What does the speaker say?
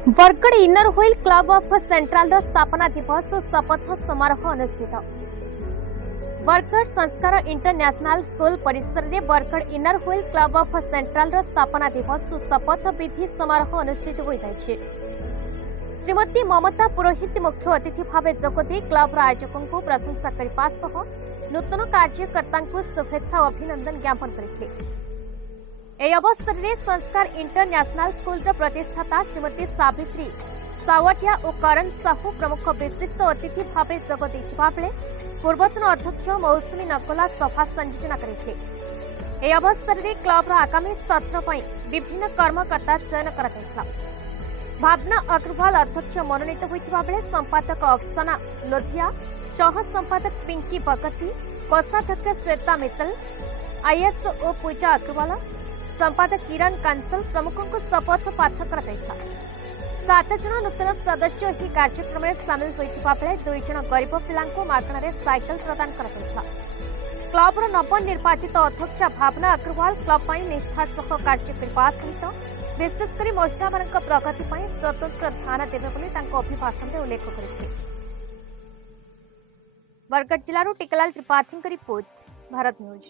Bargarh inner wheel club of central स्थापना दिवस शपथ समारोह अनुष्ठित। बरगढ़ संस्कार इंटरनेशनल स्कूल परिसर में Bargarh inner wheel club of central स्थापना दिवस शपथ विधि समारोह अनुष्ठित हो जाइए। श्रीमती ममता पुरोहित मुख्य अतिथि भाव जोगदे क्लब आयोजकों को प्रशंसा करने सह नूतन कार्यकर्ता को शुभेच्छा और अभिनंदन ज्ञापन करते। यह अवसर में संस्कार इंटरनेशनल स्कूल प्रतिष्ठाता श्रीमती सावित्री सावटिया और करण साहू प्रमुख विशिष्ट अतिथि भाव जोगदे बेले पूर्वतन अध्यक्ष मौसुमी नकोला सभा संयोजन करते। यह अवसर में क्लब आगामी सत्र पर विभिन्न कर्मकर्ता चयन कर भावना अग्रवाल अध्यक्ष मनोनीत होता बेले संपादक अफसाना लोधिया, सह संपादक पिंकी बगटी, कोषाध्यक्ष श्वेता मित्तल, आईएसओ पूजा अग्रवाल, संपादक किरण कांसल प्रमुखों को शपथ पाठ कर 7 जन नूतन सदस्य ही कार्यक्रम में सामिल होता बेले 2 जन गरीब पिला मागणार साइकेल प्रदान कर क्लबर नवनिर्वाचित अध्यक्षा भावना अग्रवाल क्लब पर निष्ठार सह कार्य करने सहित विशेषकर महिला प्रगति पर स्वतंत्र ध्यान देवे अभिभाषण में उल्लेख करते। बरगढ़ जिलूर टिकलाल त्रिपाठी रिपोर्ट, भारत न्यूज।